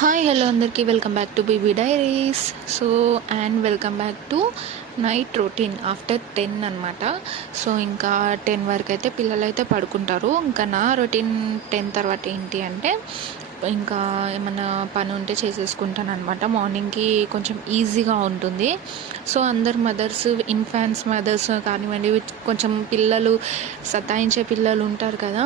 Hi hello అందరికీ welcome back to BB diaries. So and welcome back to night routine after 10 అనమాట. So ఇంకా 10 వరకు అయితే పిల్లలు అయితే పడుకుంటారు. ఇంకా నా రొటీన్ 10 తర్వాత ఏంటి అంటే ఇంకా ఏమన్నా పని ఉంటే చేసేసుకుంటాను అనమాట. మార్నింగ్కి కొంచెం ఈజీగా ఉంటుంది. సో అందరు మదర్స్, ఇన్ఫాన్స్ మదర్స్ కానివ్వండి, కొంచెం పిల్లలు సతాయించే పిల్లలు ఉంటారు కదా,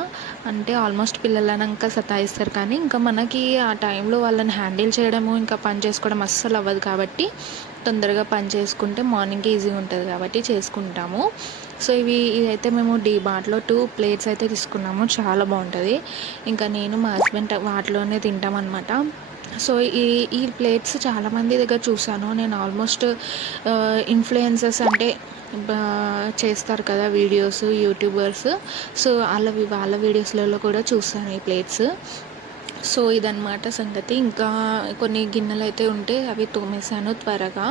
అంటే ఆల్మోస్ట్ పిల్లలనంక సతాయిస్తారు, కానీ ఇంకా మనకి ఆ టైంలో వాళ్ళని హ్యాండిల్ చేయడము ఇంకా పని చేసుకోవడం అస్సలు అవ్వదు. కాబట్టి తొందరగా పని చేసుకుంటే మార్నింగ్కి ఈజీగా ఉంటుంది కాబట్టి చేసుకుంటాము. సో ఇదైతే మేము డీమార్ట్లో 2 ప్లేట్స్ అయితే తీసుకున్నాము. చాలా బాగుంటుంది. ఇంకా నేను మా హస్బెండ్ వాటిలోనే తింటామన్నమాట. సో ఈ ప్లేట్స్ చాలామంది దగ్గర చూసాను నేను. ఆల్మోస్ట్ ఇన్ఫ్లుయెన్సర్స్ అంటే చేస్తారు కదా వీడియోస్, యూట్యూబర్స్. సో వాళ్ళ వీడియోస్లలో కూడా చూసాను ఈ ప్లేట్స్. సో ఇదన్నమాట సంగతి. ఇంకా కొన్ని గిన్నెలు అయితే ఉంటే అవి తోమేసాను త్వరగా.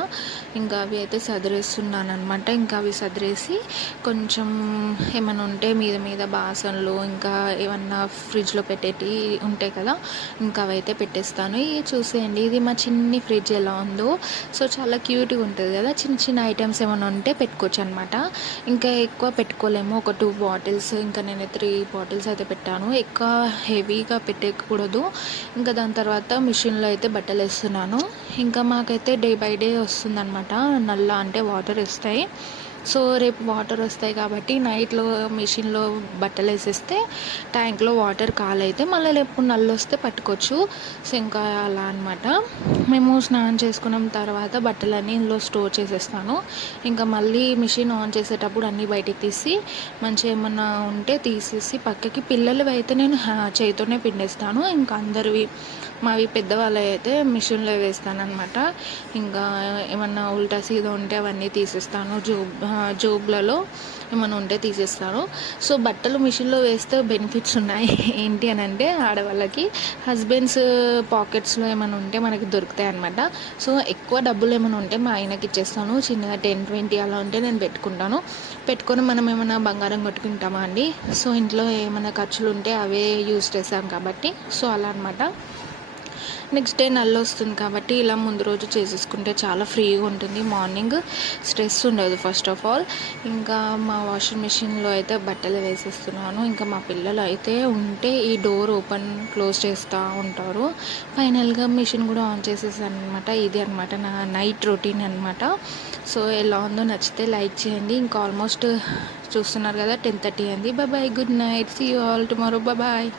ఇంకా అవి అయితే సదిరేస్తున్నాను అనమాట. ఇంకా అవి సదిరేసి కొంచెం ఏమైనా ఉంటే మీద బాసనలు ఇంకా ఏమన్నా ఫ్రిడ్జ్లో పెట్టేటి ఉంటాయి కదా, ఇంకా అవి అయితే పెట్టేస్తాను. చూసేయండి, ఇది మా చిన్ని ఫ్రిడ్జ్ ఎలా ఉందో. సో చాలా క్యూట్గా ఉంటుంది కదా. చిన్న ఐటమ్స్ ఏమైనా ఉంటే పెట్టుకోవచ్చు అనమాట. ఇంకా ఎక్కువ పెట్టుకోలేము. ఒక 2 బాటిల్స్, ఇంకా నేను 3 బాటిల్స్ అయితే పెట్టాను. ఎక్కువ హెవీగా పెట్టకూడదు. ఇంకా దాని తర్వాత మిషన్లో అయితే బట్టలు వేస్తున్నాను. ఇంకా మాకైతే డే బై డే వస్తుందన్నమాట నల్ల, అంటే వాటర్ వస్తాయి. సో రేపు వాటర్ వస్తాయి కాబట్టి నైట్లో మిషన్లో బట్టలు వేసేస్తే ట్యాంక్లో వాటర్ కాలైతే మళ్ళీ రేపు నల్లు వస్తే పట్టుకోవచ్చు. సో ఇంకా అలా అనమాట. మేము స్నానం చేసుకున్న తర్వాత బట్టలన్నీ ఇందులో స్టోర్ చేసేస్తాను. ఇంకా మళ్ళీ మిషన్ ఆన్ చేసేటప్పుడు అన్నీ బయటికి తీసి మంచిగా ఏమన్నా ఉంటే తీసేసి పక్కకి, పిల్లలు అయితే నేను చేతితోనే పిండేస్తాను. ఇంకా అందరివి మావి పెద్దవాళ్ళు అయితే మిషన్లో వేస్తాను అనమాట. ఇంకా ఏమన్నా ఉల్టా సీదా ఉంటే అవన్నీ తీసేస్తాను. జోబ్లలో ఏమైనా ఉంటే తీసేస్తాను. సో బట్టలు మిషన్లో వేస్తే బెనిఫిట్స్ ఉన్నాయి. ఏంటి అని అంటే ఆడవాళ్ళకి హస్బెండ్స్ పాకెట్స్లో ఏమైనా ఉంటే మనకి దొరుకుతాయి అనమాట. సో ఎక్కువ డబ్బులు ఏమైనా ఉంటే మా ఆయనకి ఇచ్చేస్తాను. చిన్నగా 10-20 అలా ఉంటే నేను పెట్టుకొని మనం ఏమైనా బంగారం కొట్టుకుంటామా అండి. సో ఇంట్లో ఏమైనా ఖర్చులు ఉంటే అవే యూజ్ చేస్తాం కాబట్టి సో అలా అనమాట. నెక్స్ట్ డే నల్లు వస్తుంది కాబట్టి ఇలా ముందు రోజు చేసేసుకుంటే చాలా ఫ్రీగా ఉంటుంది. మార్నింగ్ స్ట్రెస్ ఉండదు ఫస్ట్ ఆఫ్ ఆల్. ఇంకా మా వాషింగ్ మిషన్లో అయితే బట్టలు వేసేస్తున్నాను. ఇంకా మా పిల్లలు అయితే ఉంటే ఈ డోర్ ఓపెన్ క్లోజ్ చేస్తూ ఉంటారు. ఫైనల్గా మిషన్ కూడా ఆన్ చేసేసాను అనమాట. ఇది అనమాట నా నైట్ రొటీన్ అనమాట. సో ఎలా ఉందో నచ్చితే లైక్ చేయండి. ఇంకా ఆల్మోస్ట్ చూస్తున్నారు కదా 10:30 అయింది. Bye, good night, see you all tomorrow, bye.